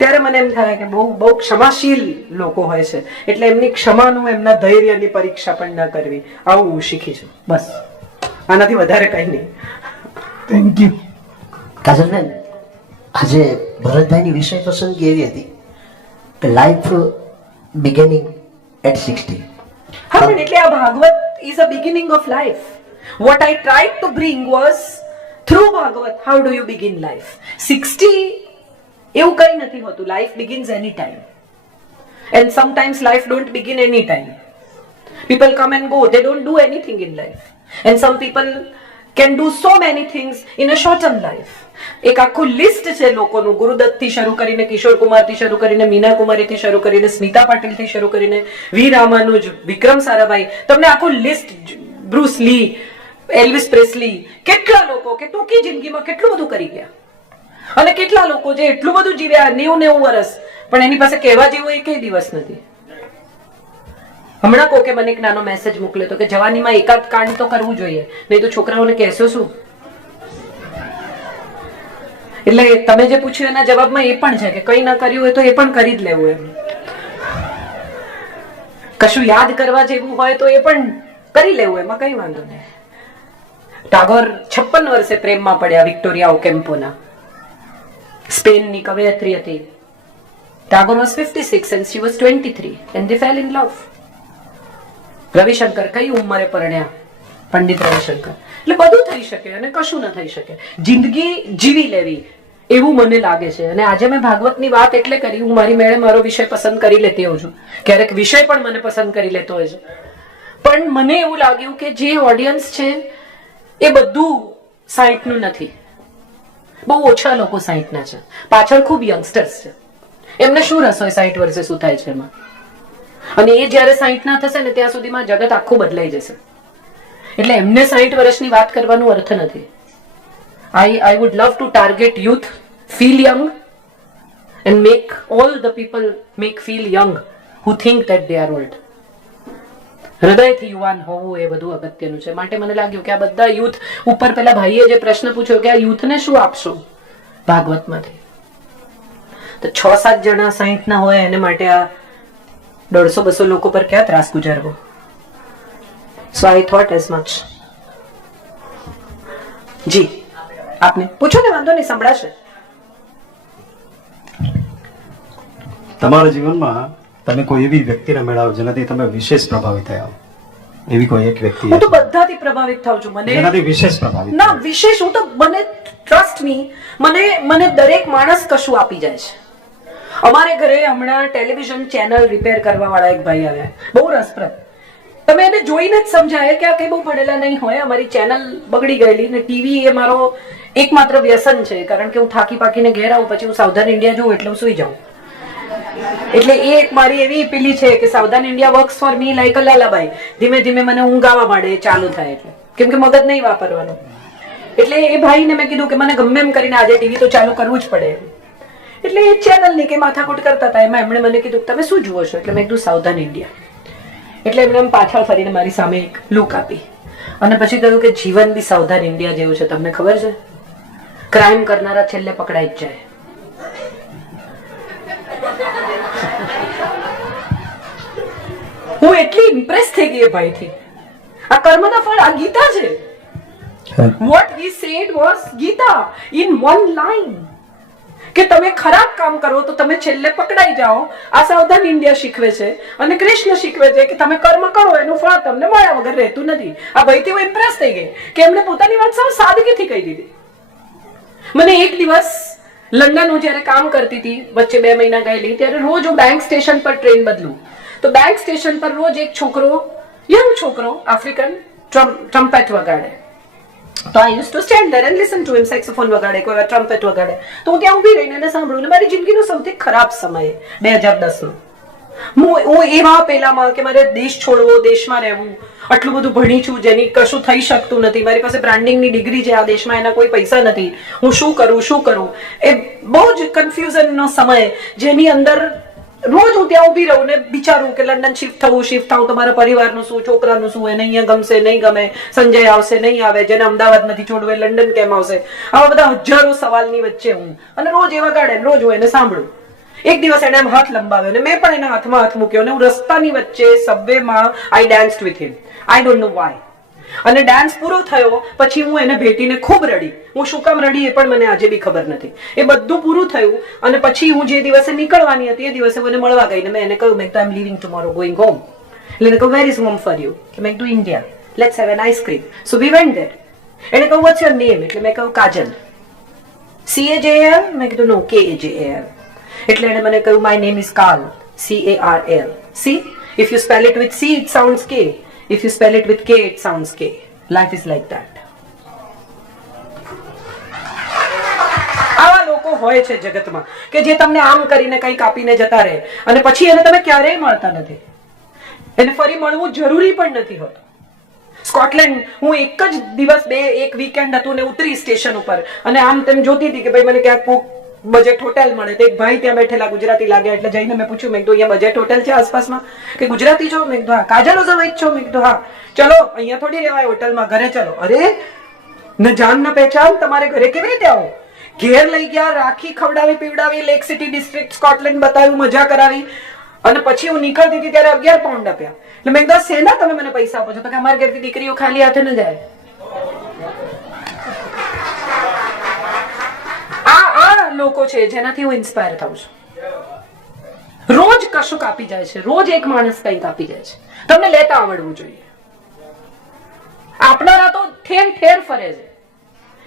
ત્યારે મને એમ થાય કે બહુ બહુ ક્ષમાશીલ લોકો હોય છે, એટલે એમની ક્ષમાનું, એમના ધૈર્યની પરીક્ષા પણ ન કરવી. આવું હું શીખી છું. બસ, આનાથી વધારે કંઈ નહીં. Thank you. કાજલબેન, આજે ભરતભાઈની વિષય પસંદગી એવી હતી કે લાઈફ બિગિનિંગ એટ 60. હા, પણ એટલે આ Bhagavat is a beginning of life. What I tried to bring was through Bhagavat, how do you begin life? 60 એવું કઈ નથી હોતું. Life begins any time, and sometimes life don't begin any time. People come and go, they don't do anything in life, and some people can do so many things in a shortened life. એક આખું list છે લોકોનું, ગુરુદત્ત થી શરૂ કરીને, કિશોર કુમાર થી શરૂ કરીને, મીના કુમારી થી શરૂ કરીને, સ્મિતા પાટીલ થી શરૂ કરીને, વી રામાનુજ, વિક્રમ સારાભાઈ, તમને આખું લિસ્ટ, બ્રુસ લી, એલ્વિસ પ્રેસ્લી, કેટલા લોકો કે ટૂંકી જિંદગીમાં કેટલું બધું કરી ગયા, અને કેટલા લોકો જે એટલું બધું જીવ્યા 90 વર્ષ, પણ એની પાસે કહેવા જેવો એકેય દિવસ નથી. હમણાં કોકે મને એક નાનો મેસેજ મોકલ્યો હતો કે જવાનીમાં એકાદ કાંડ તો કરવું જોઈએ, નહીં તો છોકરાઓને કહેશો શું. એટલે તમે જે પૂછ્યું એના જવાબમાં એ પણ છે કે કંઈ ના કર્યું હોય તો એ પણ કરી જ લેવું. એમ કશું યાદ કરવા જેવું હોય તો એ પણ કરી લેવું, એમાં કઈ વાંધો નહીં. ટાગોર 56 વર્ષે પ્રેમમાં પડ્યા વિક્ટોરિયા ઓકેમ્પોના, સ્પેનની કવયત્રી હતી. Tagore was 56 and she was 23 and they fell in love. Ravishankar કઈ ઉંમરે પરણ્યા? પંડિત રવિશંકર. એટલે બધું થઈ શકે અને કશું ન થઈ શકે. જિંદગી જીવી લેવી એવું મને લાગે છે. અને આજે મેં ભાગવતની વાત એટલે કરી, હું મારી મેળે મારો વિષય પસંદ કરી લેતી હોઉં છું. ક્યારેક વિષય પણ મને પસંદ કરી લેતો હોય છે, પણ મને એવું લાગ્યું કે જે ઓડિયન્સ છે એ બધું 60 નું નથી. બહુ ઓછા લોકો 60 ના છે, પાછળ ખૂબ યંગસ્ટર્સ છે. એમને શું રસ હોય 60 વર્ષે શું થાય છે એમાં? અને એ જયારે 60 ના થશે ને ત્યાં સુધીમાં જગત આખું બદલાઈ જશે. એટલે એમને 60 વર્ષની વાત કરવાનો અર્થ નથી. I would love to target youth, feel young, and make all the people feel young who think that they are old. હૃદયથી યુવાન હોવું એ બધું અગત્યનું છે. માટે મને લાગ્યું કે આ બધા યુથ ઉપર, પેલા ભાઈએ જે પ્રશ્ન પૂછ્યો કે આ યુથને શું આપશો ભાગવતમાંથી, તો 6-7 જણા 60 ના હોય એને માટે આ 150-200 લોકો પર ક્યાં ત્રાસ ગુજારવો. So I thought as much. જી, આપને પૂછો ને, વાંધો નહીં, સંભળાશે. તમારા જીવનમાં તમે કોઈ એવી વ્યક્તિને મેળવો જેનાથી તમે વિશેષ પ્રભાવિત થયા હો? એવી કોઈ એક વ્યક્તિ હું તો બધાથી પ્રભાવિત થાઉં છું. મને જેનાથી વિશેષ પ્રભાવિત ના વિશેષ, હું તો મને ટ્રસ્ટ મી, મને દરેક માણસ કશું આપી જાય છે. અમારે ઘરે હમણાં ટેલિવિઝન ચેનલ રિપેર કરવા વાળા એક ભાઈ આવ્યા, બહુ રસપ્રદ. તમે એને જોઈને જ સમજાય કે આ કઈ બહુ ભણેલા નહીં હોય. અમારી ચેનલ બગડી ગયેલી ને ટીવી એ મારો એકમાત્ર વ્યસન છે, કારણ કે હું થાકી પાકીને ઘેર આવું, પછી હું સાવધાન ઇન્ડિયા જોઉં એટલે હું સુઈ જાઉં. એટલે એ એક મારી એવી પેલી છે કે Savdhaan India works for me like a lullaby. ધીમે ધીમે મને ઊંઘ આવવા માંડે ચાલુ થાય એટલે, કેમ કે મગજ નહીં વાપરવાનું. એટલે એ ભાઈને મેં કીધું કે મને ગમે એમ કરીને આજે ટીવી તો ચાલુ કરવું જ પડે. એટલે એ ચેનલની કે માથાકૂટ કરતા હતા, એમાં એમણે મને કીધું તમે શું જુઓ છો? એટલે મેં કીધું સાવધાન ઇન્ડિયા. એટલે એમણે પાછળ ફરીને મારી સામે એક લુક આપી અને પછી કહ્યું કે જીવન બી સાવધાન ઇન્ડિયા જેવું છે. તમને ખબર છે, ક્રાઇમ કરનારા છેલ્લે પકડાઈ જ જાય. હું એટલી ઇમ્પ્રેસ થઈ ગઈ ભાઈથી. આ કર્મના ફળ, આ ગીતા છે. What he said was Gita in one line. કે તમે ખરાબ કામ કરો તો તમે છેલ્લે પકડાઈ જાઓ. આ સાવધાન ઇન્ડિયા શીખવે છે અને કૃષ્ણ શીખવે છે કે તમે કર્મ કરો એનું ફળ તમને મળ્યા વગર રહેતું નથી. આ ભાઈથી હું ઇમ્પ્રેસ થઈ ગઈ કે એમણે પોતાની વાત સાવ સાદગીથી કહી દીધી. મને એક દિવસ લંડન હું જયારે કામ કરતી હતી, વચ્ચે 2 મહિના ગયેલી, ત્યારે રોજ હું બેંક સ્ટેશન પર ટ્રેન બદલું, તો બેંક સ્ટેશન પર રોજ એક છોકરો યંગ છોકરો આફ્રિકન ટ્રમ્પેટ વગાડે, તો I use to stand there and listen to him. Saxophone વગાડે, કોઈ વાર ટ્રમ્પેટ વગાડે, તો હું ત્યાં ઊભી રહીને એને સાંભળું. ને મારી જિંદગીનો સૌથી ખરાબ સમય 2010 નો, હું એવા પેલામાં કે મારે દેશ છોડવો, દેશમાં રહેવું, આટલું બધું ભણી છું જેની કશું થઈ શકતું નથી, મારી પાસે બ્રાન્ડિંગની ડિગ્રી છે, આ દેશમાં એના કોઈ પૈસા નથી, હું શું કરું, એ બહુ જ કન્ફ્યુઝનનો સમય, જેની અંદર રોજ હું ત્યાં ઊભી રહું ને વિચારું કે લંડન શિફ્ટ થાઉં તો મારા પરિવારનું શું, છોકરાનું શું, એને અહીંયા ગમશે નહીં ગમે, સંજય આવશે નહીં આવે, જેને અમદાવાદ નથી છોડવું એ લંડન કેમ આવશે, આવા બધા હજારો સવાલની વચ્ચે હું, અને રોજ એવા ગાડે, રોજ હું એને સાંભળું. એક દિવસ એને એમ હાથ લંબાવ્યો ને મેં પણ એના હાથમાં હાથ મૂક્યો ને હું રસ્તાની વચ્ચે સબવેમાં I danced with him. I don't know why. અને ડાન્સ પૂરો થયો પછી હું એને ભેટીને ખૂબ રડી. હું શું કામ રડી એ પણ મને આજે બી ખબર નથી. એ બધું પૂરું થયું અને પછી હું જે દિવસે નીકળવાની હતી એ દિવસે મને મળવા ગઈ ને મેં એને કહ્યું, મેં તો આઈ એમ લીવિંગ ટુમોરો, ગોઈંગ હોમ. એટલે એને કહ્યું, where is home for you? કે મેં કીધું India, let's have an ice cream. So we went there. એને કહ્યું, વોટ્સ યોર નેમ? એટલે મેં કહ્યું, કાજલ. CAJL? મેં કીધું, નો, KAJL. એટલે એને મને કહ્યું, માય નેમ ઇઝ કાલ, CARL. C, if you spell it with C it sounds K, if you spell it with K it sounds K. Life is like that. આવા લોકો હોય છે જગતમાં કે જે તમને આમ કરીને કંઈક આપીને જતા રહે અને પછી એને તમે ક્યારેય મળતા નથી. એને ફરી મળવું જરૂરી પણ નથી હોતું. સ્કોટલેન્ડ હું એક જ દિવસ એક વીકેન્ડ હતું ને ઉતરી સ્ટેશન ઉપર અને આમ તેમ જોતી હતી કે ભાઈ મને ક્યાંક બજેટ હોટેલ મળે. તો એક ભાઈ ત્યાં બેઠેલા ગુજરાતી લાગ્યા એટલે જઈને મેં પૂછ્યું, મેં કીધું અહીંયા બજેટ હોટેલ છે આસપાસમાં? કે ગુજરાતી છો? મેં કીધું હા. કાજલ ઓઝા છો? મેં કીધું હા. ચલો અહીંયા થોડી રહેવાય હોટલમાં, ઘરે ચલો. અરે ન જાન ન પહેચાન, તમારે ઘરે કેવી રીતે આવો? ઘેર લઈ ગયા, રાખી, ખવડાવી પીવડાવી, લેક સિટી ડિસ્ટ્રિક્ટ સ્કોટલેન્ડ બતાવ્યું, મજા કરાવી અને પછી હું નીકળતી હતી ત્યારે 11 પાઉન્ડ આપ્યા. એટલે મેં કીધું શેના તમે મને પૈસા આપો છો? તો કે અમારા ઘરથી દીકરીઓ ખાલી હાથે ન જાય. આ લોકો છે જેનાથી હું ઇન્સ્પાયર થાઉં છું. રોજ કશુંક આપી જાય છે, રોજ એક માણસ કંઈક આપી જાય છે. તમને લેતા આવડવું જોઈએ. આપનારા તો ઠેર ઠેર ફરે છે.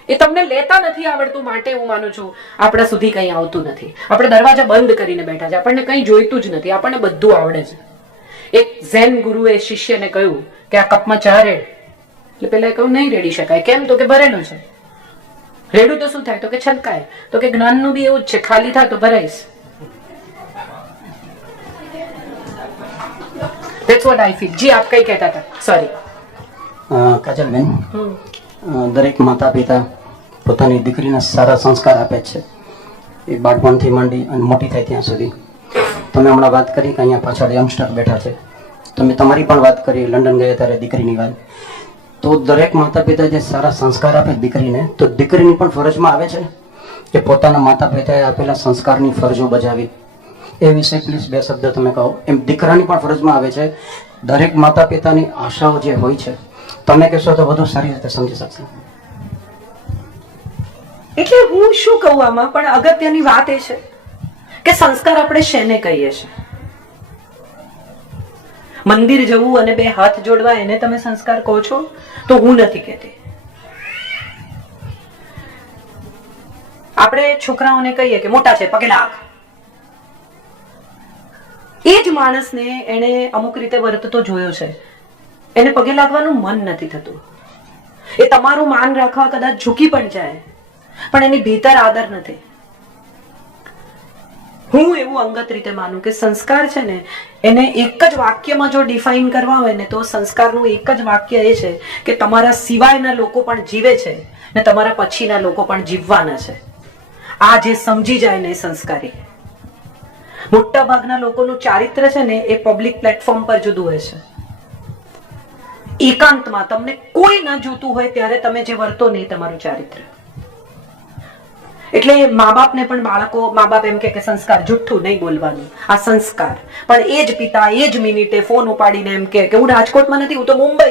એ તમને લેતા નથી આવડતું માટે હું માનું છું આપણા સુધી કંઈ આવતું નથી. આપણે દરવાજા બંધ કરીને બેઠા છે, આપણને કંઈ જોઈતું જ નથી, આપણને બધું આવડે છે. એક ઝેન ગુરુએ શિષ્યને કહ્યું કે આ કપમાં ચા રેડ. એટલે પેલા કહ્યું, નહીં રેડી શકાય. કેમ? તો કે ભરેલું છે. રેડું તો શું થાય? તો કે છલકાય. તો કે જ્ઞાનનું બી એવું જ છે, ખાલી થાય તો ભરાઈશ. That's what I feel. જી આપ કઈ કહેતા હતા? સોરી. કાજલબેન, દરેક માતા પિતા પોતાની દીકરીને સારા સંસ્કાર આપે છે, એ બાળપણથી માંડી અને મોટી થાય ત્યાં સુધી. તમે હમણાં વાત કરી કે અહીંયા પાછળ યંગસ્ટર બેઠા છે, તમે તમારી પણ વાત કરી લંડન ગયા ત્યારે દીકરીની વાત. તો દરેક માતા પિતા જે સારા સંસ્કાર આપે દીકરીને, તો દીકરીની પણ ફરજમાં આવે છે કે પોતાના માતા પિતાએ આપેલા સંસ્કારની ફરજો બજાવી. એ વિશે પ્લીઝ 2 શબ્દ તમે કહો. એમ દીકરાની પણ ફરજમાં આવે છે. દરેક માતા પિતાની આશાઓ જે હોય છે, તમે કહેશો તો વધુ સારી રીતે સમજી શકશો. એટલે હું શું કહું આમાં, પણ અગત્યની વાત એ છે કે સંસ્કાર આપણે શેને કહીએ છીએ. મંદિર જવું અને 2 હાથ જોડવા એને તમે સંસ્કાર કહો છો? તો હું નથી કહેતી. આપણે છોકરાઓને કહીએ કે મોટા છે પગે લાગ. એ જ માણસને એને અમુક રીતે વર્તતો જોયો છે, એને પગે લાગવાનું મન નથી થતું. એ તમારું માન રાખવા કદાચ ઝૂકી પણ જાય, પણ એની ભીતર આદર નથી. હું એવું અંગત રીતે માનું કે સંસ્કાર છે ને, એને એક જ વાક્યમાં જો ડિફાઇન કરવા હોય ને તો સંસ્કારનું એક જ વાક્ય એ છે કે તમારા સિવાયના લોકો પણ જીવે છે ને તમારા પછીના લોકો પણ જીવવાના છે. આ જે સમજી જાય ને એ સંસ્કારી. મોટા ભાગના લોકોનું ચારિત્ર છે ને એ પબ્લિક પ્લેટફોર્મ પર જુદું હોય છે. એકાંતમાં તમને કોઈ ન જોતું હોય ત્યારે તમે જે વર્તો ને એ તમારું ચારિત્ર. એટલે મા બાપને પણ મા બાપ એમ કે સંસ્કાર, જુઠ્ઠું નહીં બોલવાનું, આ સંસ્કાર. પણ એ જ પિતા એ જ મિનિટે ફોન ઉપાડીને એમ કે હું રાજકોટમાં નથી, હું તો મુંબઈ